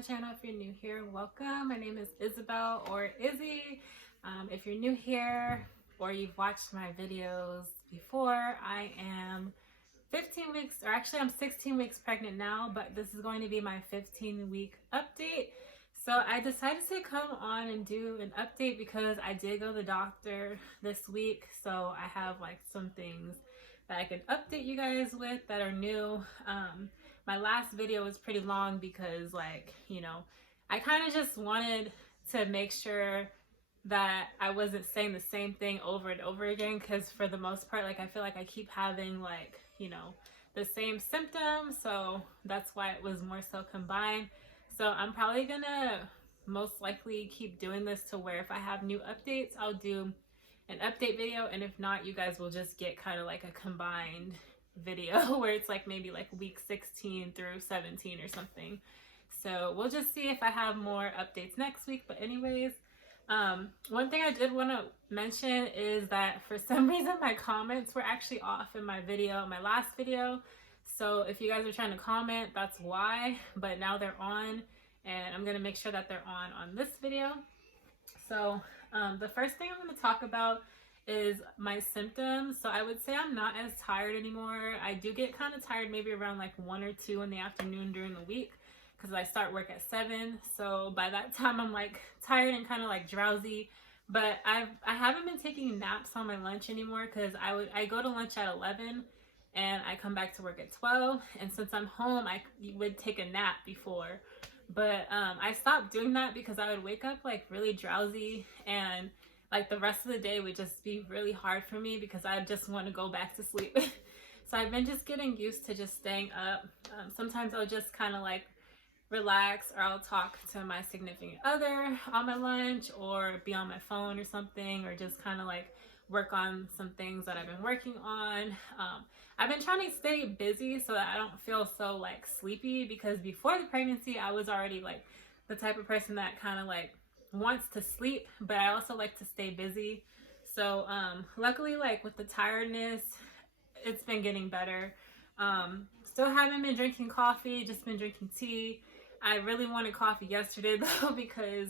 my channel. If you're new here, welcome. My name is Isabelle or Izzy. If you're new here or you've watched my videos before, I am 15 weeks, or actually I'm 16 weeks pregnant now, but this is going to be my 15-week update. So I decided to come on and do an update because I did go to the doctor this week. So I have like some things that I can update you guys with that are new. My last video was pretty long because I kind of just wanted to make sure that I wasn't saying the same thing over and over again, because for the most part, I feel like I keep having the same symptoms, so that's why it was more so combined. So I'm probably gonna most likely keep doing this to where if I have new updates, I'll do an update video, and if not, you guys will just get kind of like a combined video where it's maybe week 16 through 17 or something. So we'll just see if I have more updates next week. But anyways, one thing I did want to mention is that for some reason my comments were actually off in my last video. So if you guys are trying to comment, that's why. But now they're on, and I'm gonna make sure that they're on this video. So the first thing I'm going to talk about is my symptoms. So I would say I'm not as tired anymore. I do get kind of tired maybe around 1 or 2 in the afternoon during the week, because I start work at 7. So by that time I'm tired and kind of drowsy. But I haven't been taking naps on my lunch anymore, because I go to lunch at 11 and I come back to work at 12. And since I'm home, I would take a nap before. But I stopped doing that because I would wake up really drowsy, and the rest of the day would just be really hard for me because I just want to go back to sleep. So I've been just getting used to just staying up. Sometimes I'll just kind of relax, or I'll talk to my significant other on my lunch, or be on my phone or something, or just kind of work on some things that I've been working on. I've been trying to stay busy so that I don't feel so sleepy, because before the pregnancy I was already the type of person that kind of wants to sleep, but I also like to stay busy. So luckily with the tiredness, it's been getting better. Still haven't been drinking coffee, just been drinking tea. I really wanted coffee yesterday though, because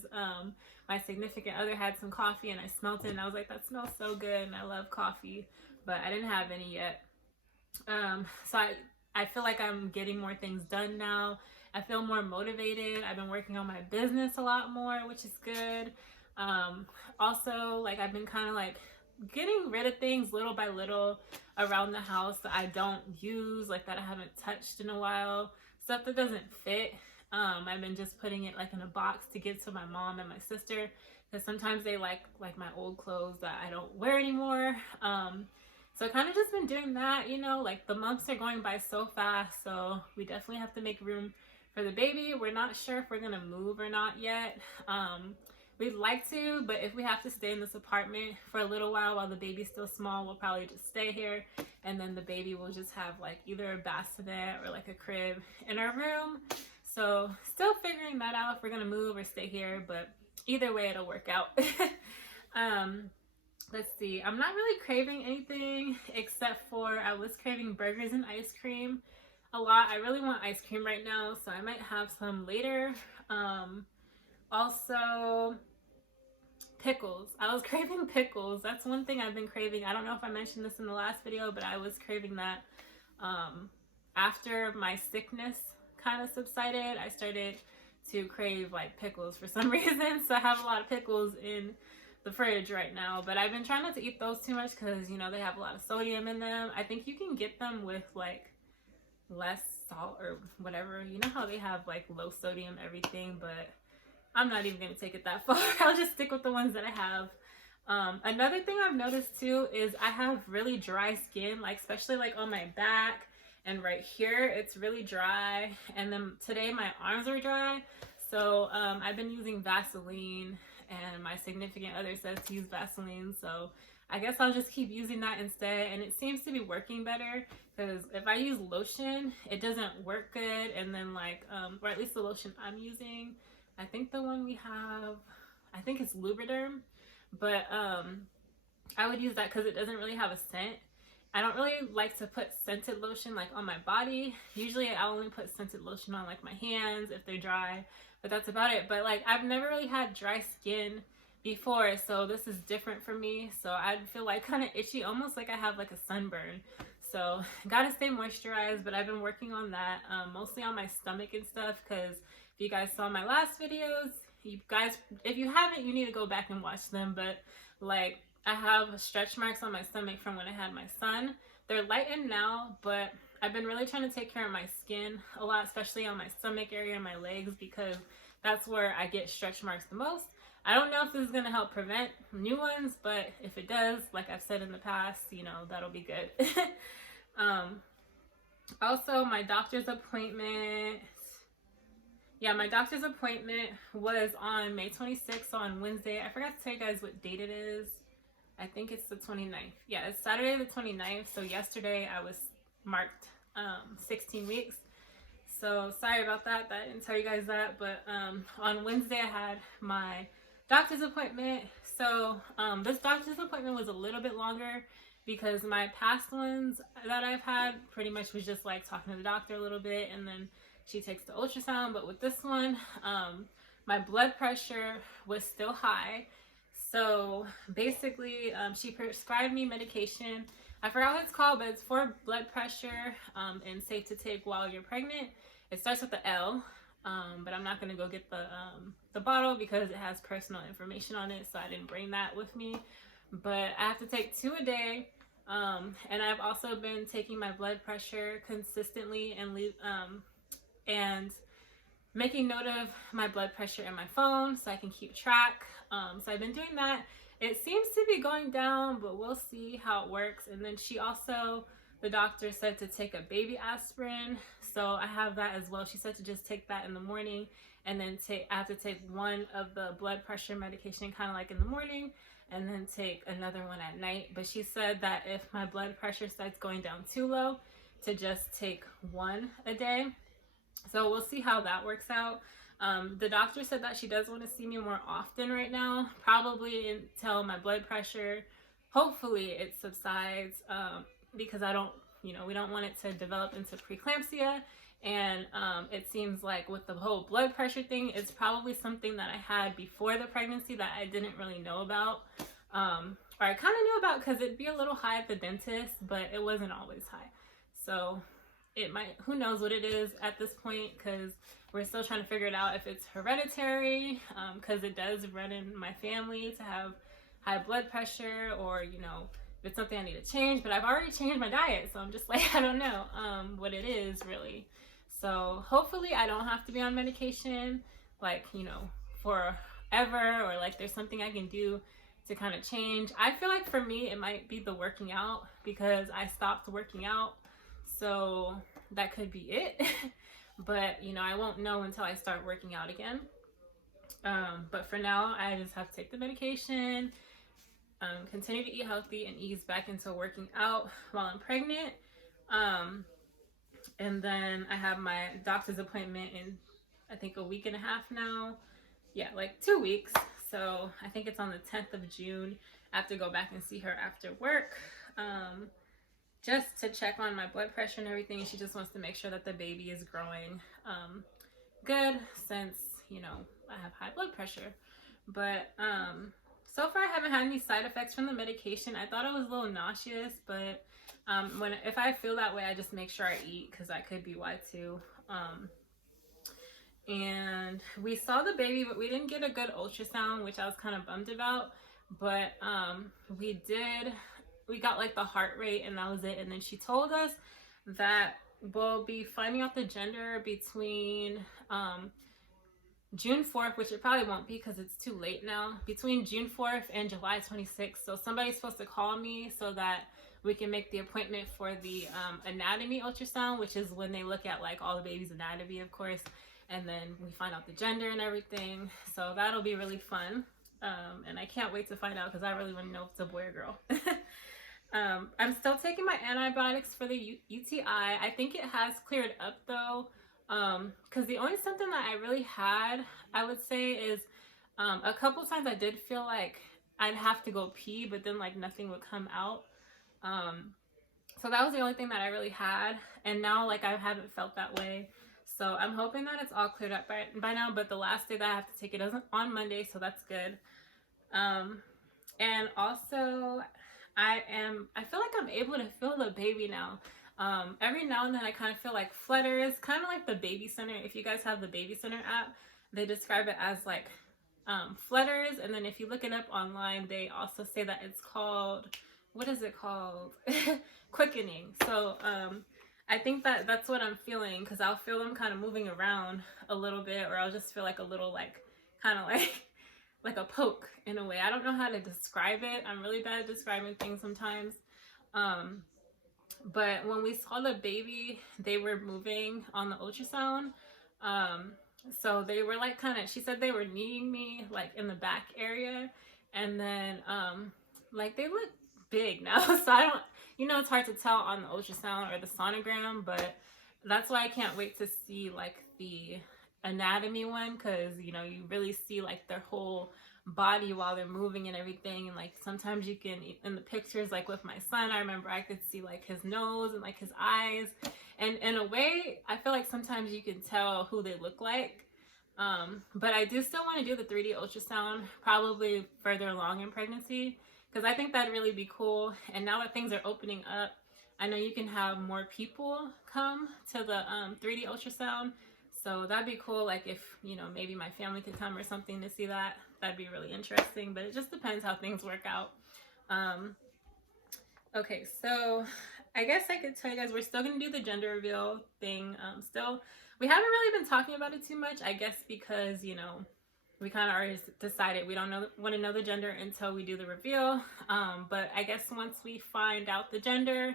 my significant other had some coffee and I smelled it and I was like, that smells so good, and I love coffee, but I didn't have any yet. So I feel like I'm getting more things done now. I feel more motivated. I've been working on my business a lot more, which is good. Also, I've been kind of getting rid of things little by little around the house that I don't use, that I haven't touched in a while, stuff that doesn't fit. I've been just putting it in a box to give to my mom and my sister, because sometimes they like my old clothes that I don't wear anymore. So I kind of just been doing that, the months are going by so fast, so we definitely have to make room for the baby. We're not sure if we're gonna move or not yet. We'd like to, but if we have to stay in this apartment for a little while the baby's still small, we'll probably just stay here, and then the baby will just have either a bassinet or a crib in our room. So still figuring that out if we're gonna move or stay here, but either way it'll work out. Let's see, I'm not really craving anything, except for I was craving burgers and ice cream a lot. I really want ice cream right now, so I might have some later. Also pickles. I was craving pickles. That's one thing I've been craving. I don't know if I mentioned this in the last video, but I was craving that after my sickness kind of subsided. I started to crave pickles for some reason, so I have a lot of pickles in the fridge right now, but I've been trying not to eat those too much because they have a lot of sodium in them. I think you can get them with less salt or whatever, how they have low sodium everything, but I'm not even gonna take it that far. I'll just stick with the ones that I have. Another thing I've noticed too is I have really dry skin, especially on my back and right here. It's really dry, and then today my arms are dry. So I've been using Vaseline, and my significant other says to use Vaseline, so I guess I'll just keep using that instead, and it seems to be working better, because if I use lotion it doesn't work good. And then or at least the lotion I'm using, I think the one we have, I think it's Lubriderm, but I would use that because it doesn't really have a scent. I don't really like to put scented lotion on my body. Usually I only put scented lotion on my hands if they're dry, but that's about it. But like, I've never really had dry skin before, so this is different for me. So I feel like kind of itchy, almost like I have like a sunburn. So gotta stay moisturized, but I've been working on that, mostly on my stomach and stuff, because if you guys saw my last videos, you guys, if you haven't, you need to go back and watch them. But like, I have stretch marks on my stomach from when I had my son. They're lightened now, but I've been really trying to take care of my skin a lot, especially on my stomach area and my legs, because that's where I get stretch marks the most. I don't know if this is going to help prevent new ones, but if it does, like I've said in the past, you know, that'll be good. Also, my doctor's appointment. Yeah, my doctor's appointment was on May 26th, so on Wednesday. I forgot to tell you guys what date it is. I think it's the 29th. Yeah, it's Saturday the 29th. So yesterday I was marked 16 weeks. So sorry about that. I didn't tell you guys that. But on Wednesday I had my doctor's appointment. So this doctor's appointment was a little bit longer because my past ones that I've had pretty much was just like talking to the doctor a little bit, and then she takes the ultrasound. But with this one, my blood pressure was still high. So basically, she prescribed me medication. I forgot what it's called, but it's for blood pressure and safe to take while you're pregnant. It starts with the L, but I'm not going to go get the bottle because it has personal information on it, so I didn't bring that with me. But I have to take 2 a day, and I've also been taking my blood pressure consistently and making note of my blood pressure in my phone so I can keep track. So I've been doing that. It seems to be going down, but we'll see how it works. And then the doctor said to take a baby aspirin. So I have that as well. She said to just take that in the morning, and then I have to take one of the blood pressure medication kind of like in the morning, and then take another one at night. But she said that if my blood pressure starts going down too low, to just take one a day. So we'll see how that works out. The doctor said that she does want to see me more often right now, probably until my blood pressure, hopefully it subsides, because we don't want it to develop into preeclampsia. And it seems like with the whole blood pressure thing, it's probably something that I had before the pregnancy that I didn't really know about. Or I kind of knew about because it'd be a little high at the dentist, but it wasn't always high. So it might, who knows what it is at this point, because we're still trying to figure it out if it's hereditary, because it does run in my family to have high blood pressure, or if it's something I need to change. But I've already changed my diet, so I'm just like, I don't know what it is really. So hopefully I don't have to be on medication like forever, or like there's something I can do to kind of change. I feel like for me it might be the working out, because I stopped working out. So that could be it. But I won't know until I start working out again. But for now, I just have to take the medication, continue to eat healthy, and ease back into working out while I'm pregnant. And then I have my doctor's appointment in, I think, a week and a half now. Yeah, like 2 weeks. So I think it's on the 10th of June. I have to go back and see her after work. Just to check on my blood pressure and everything. She just wants to make sure that the baby is growing good, since I have high blood pressure. But so far I haven't had any side effects from the medication. I thought I was a little nauseous, but if I feel that way, I just make sure I eat, because that could be why too. And we saw the baby, but we didn't get a good ultrasound, which I was kind of bummed about. But we got like the heart rate, and that was it. And then she told us that we'll be finding out the gender between June 4th, which it probably won't be because it's too late now, between June 4th and July 26th. So somebody's supposed to call me so that we can make the appointment for the anatomy ultrasound, which is when they look at like all the baby's anatomy, of course, and then we find out the gender and everything. So that'll be really fun. And I can't wait to find out, because I really want to know if it's a boy or girl. I'm still taking my antibiotics for the UTI. I think it has cleared up though, because the only symptom that I really had, I would say, is a couple times I did feel like I'd have to go pee, but then like nothing would come out. So that was the only thing that I really had, and now like I haven't felt that way. So I'm hoping that it's all cleared up by now, but the last day that I have to take it isn't on Monday, so that's good. And also I feel like I'm able to feel the baby now. Every now and then I kind of feel like flutters, kind of like the Baby Center. If you guys have the Baby Center app, they describe it as like flutters, and then if you look it up online, they also say that it's called, what is it called? Quickening. So I think that that's what I'm feeling, because I'll feel them kind of moving around a little bit, or I'll just feel like a little like kind of like a poke in a way. I don't know how to describe it. I'm really bad at describing things sometimes. But when we saw the baby, they were moving on the ultrasound. So they were like kind of, she said they were kneading me like in the back area, and then like they look big now. So I don't, you know, it's hard to tell on the ultrasound or the sonogram, but that's why I can't wait to see like the anatomy one, because you know, you really see like their whole body while they're moving and everything. And like sometimes you can, in the pictures, like with my son, I remember I could see like his nose and like his eyes, and in a way I feel like sometimes you can tell who they look like. But I do still want to do the 3D ultrasound probably further along in pregnancy, because I think that'd really be cool. And now that things are opening up, I know you can have more people come to the 3D ultrasound. So that'd be cool, like if, you know, maybe my family could come or something to see that. That'd be really interesting, but it just depends how things work out. Okay, so I guess I could tell you guys, we're still going to do the gender reveal thing. Still, we haven't really been talking about it too much, I guess because, you know, we kind of already decided we don't want to know the gender until we do the reveal. But I guess once we find out the gender,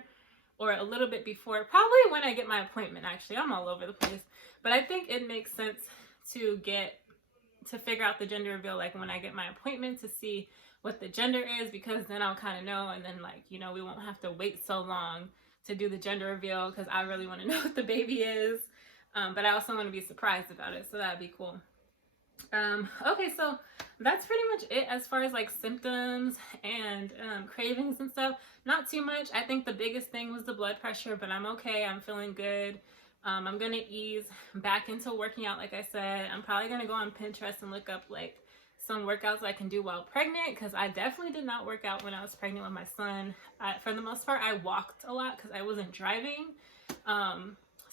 or a little bit before, probably when I get my appointment, actually. I'm all over the place. But I think it makes sense to figure out the gender reveal like when I get my appointment, to see what the gender is, because then I'll kind of know, and then like, you know, we won't have to wait so long to do the gender reveal, because I really want to know what the baby is. But I also want to be surprised about it, so that'd be cool. Okay, so that's pretty much it as far as like symptoms and cravings and stuff. Not too much. I think the biggest thing was the blood pressure, but I'm okay. I'm feeling good. I'm gonna ease back into working out, like I said. I'm probably gonna go on Pinterest and look up like some workouts I can do while pregnant, because I definitely did not work out when I was pregnant with my son. For the most part, I walked a lot because I wasn't driving.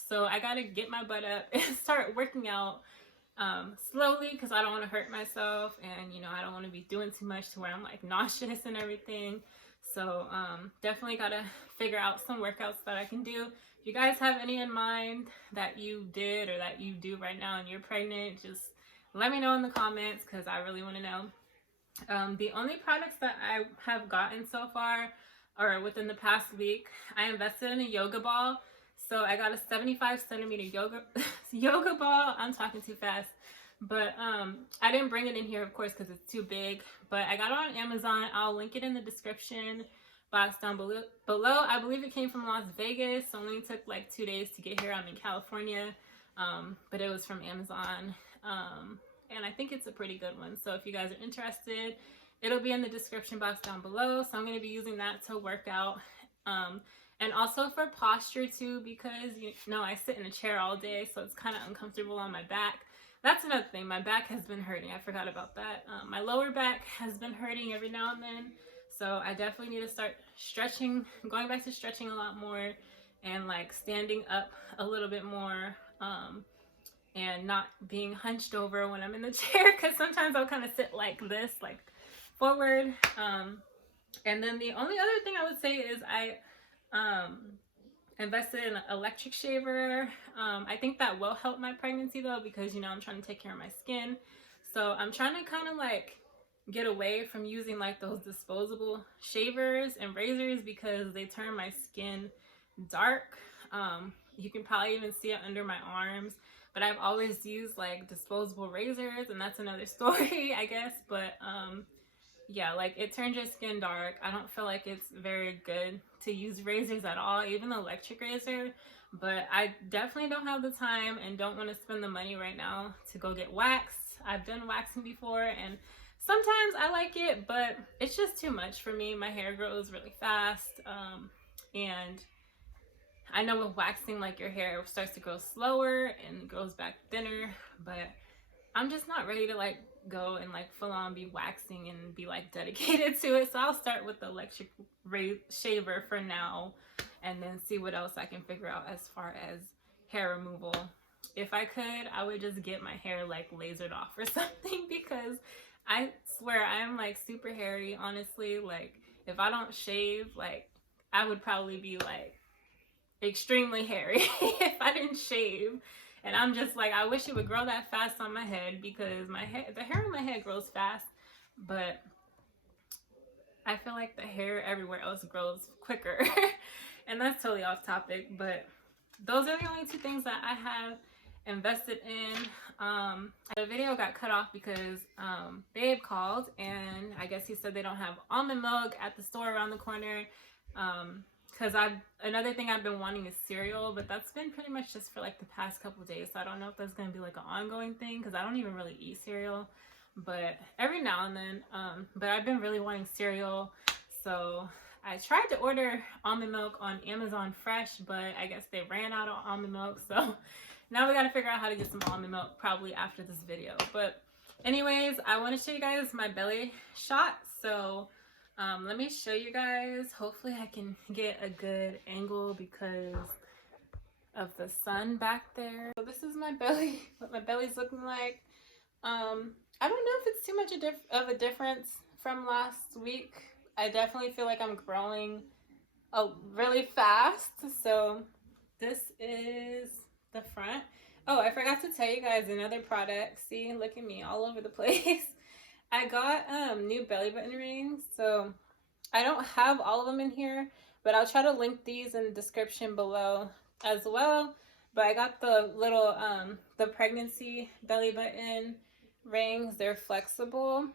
So I gotta get my butt up and start working out slowly, because I don't want to hurt myself, and you know, I don't want to be doing too much to where I'm like nauseous and everything. So definitely gotta figure out some workouts that I can do. If you guys have any in mind that you did or that you do right now and you're pregnant, just let me know in the comments, because I really want to know. The only products that I have gotten so far, or within the past week, I invested in a yoga ball. So I got a 75 centimeter yoga ball. I'm talking too fast. But I didn't bring it in here, of course, because it's too big. But I got it on Amazon. I'll link it in the description box down below. I believe it came from Las Vegas. So it only took like 2 days to get here. I'm in California. But it was from Amazon. And I think it's a pretty good one. So if you guys are interested, it'll be in the description box down below. So I'm going to be using that to work out. And also for posture too, because you know, I sit in a chair all day, so it's kind of uncomfortable on my back. That's another thing. My back has been hurting. I forgot about that. My lower back has been hurting every now and then. So I definitely need to start stretching, going back to stretching a lot more, and like standing up a little bit more, and not being hunched over when I'm in the chair, because sometimes I'll kind of sit like this, like forward. And then the only other thing I would say is I invested in an electric shaver. I think that will help my pregnancy though, because you know, I'm trying to take care of my skin. So I'm trying to kind of like get away from using like those disposable shavers and razors, because they turn my skin dark. You can probably even see it under my arms, but I've always used like disposable razors, and that's another story, I guess. But yeah, like it turns your skin dark. I don't feel like it's very good to use razors at all, even the electric razor. But I definitely don't have the time and don't want to spend the money right now to go get waxed. I've done waxing before, and sometimes I like it, but it's just too much for me. My hair grows really fast, and I know with waxing, like your hair starts to grow slower and grows back thinner, but I'm just not ready to like go and like full on be waxing and be like dedicated to it. So I'll start with the electric shaver for now, and then see what else I can figure out as far as hair removal. If I could, I would just get my hair like lasered off or something, because I swear I'm like super hairy, honestly. Like if I don't shave, like I would probably be like extremely hairy if I didn't shave. And I'm just like, I wish it would grow that fast on my head, because my hair, the hair on my head grows fast, but I feel like the hair everywhere else grows quicker. And that's totally off topic, but those are the only two things that I have invested in. The video got cut off because Babe called, and I guess he said they don't have almond milk at the store around the corner. Because another thing I've been wanting is cereal, but that's been pretty much just for like the past couple days. So I don't know if that's going to be like an ongoing thing, because I don't even really eat cereal, but every now and then. But I've been really wanting cereal. So I tried to order almond milk on Amazon Fresh, but I guess they ran out of almond milk. So now we got to figure out how to get some almond milk probably after this video. But anyways, I want to show you guys my belly shot. So let me show you guys. Hopefully I can get a good angle because of the sun back there. So this is my belly, what my belly's looking like. I don't know if it's too much of a difference from last week. I definitely feel like I'm growing really fast. So this is the front. Oh, I forgot to tell you guys another product. See, look at me all over the place. I got new belly button rings. So I don't have all of them in here, but I'll try to link these in the description below as well. But I got the little the pregnancy belly button rings. They're flexible,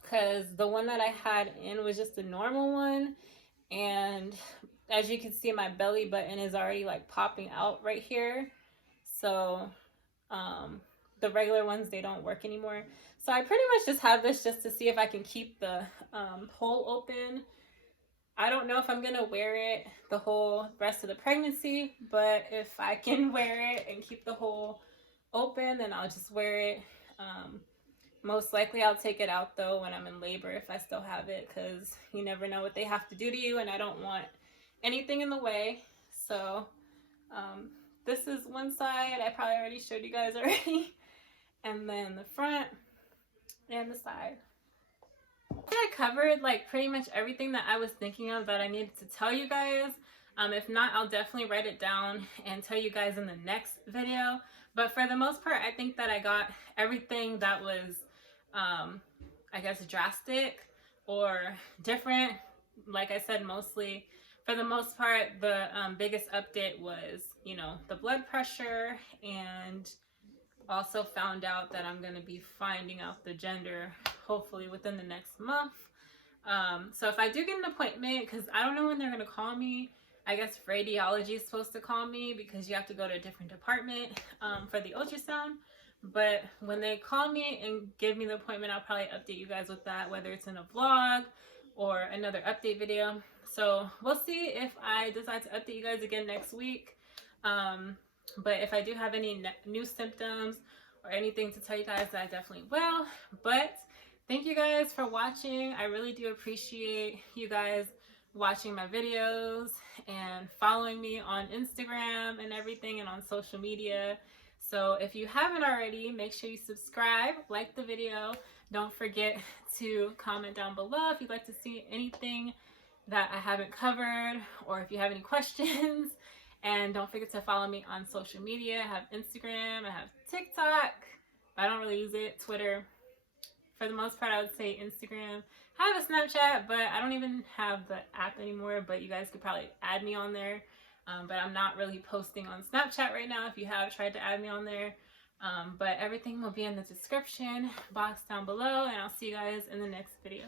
because the one that I had in was just a normal one, and as you can see, my belly button is already like popping out right here. So the regular ones, they don't work anymore. So I pretty much just have this just to see if I can keep the hole open. I don't know if I'm gonna wear it the whole rest of the pregnancy, but if I can wear it and keep the hole open, then I'll just wear it. Most likely I'll take it out though when I'm in labor, if I still have it, because you never know what they have to do to you, and I don't want anything in the way. So this is one side. I probably already showed you guys already. And then the front and the side. I covered like pretty much everything that I was thinking of that I needed to tell you guys. If not, I'll definitely write it down and tell you guys in the next video. But for the most part, I think that I got everything that was, I guess, drastic or different. Like I said, mostly, for the most part, the biggest update was, you know, the blood pressure, and also found out that I'm going to be finding out the gender hopefully within the next month. So if I do get an appointment, because I don't know when they're going to call me. I guess radiology is supposed to call me because you have to go to a different department for the ultrasound. But when they call me and give me the appointment, I'll probably update you guys with that, whether it's in a vlog or another update video. So we'll see if I decide to update you guys again next week. But if I do have any new symptoms or anything to tell you guys, I definitely will. But thank you guys for watching. I really do appreciate you guys watching my videos and following me on Instagram and everything, and on social media. So if you haven't already, make sure you subscribe, like the video. Don't forget to comment down below if you'd like to see anything that I haven't covered, or if you have any questions. And don't forget to follow me on social media. I have Instagram, I have TikTok, I don't really use it, Twitter. For the most part, I would say Instagram. I have a Snapchat, but I don't even have the app anymore, but you guys could probably add me on there. But I'm not really posting on Snapchat right now if you have tried to add me on there. But everything will be in the description box down below, and I'll see you guys in the next video.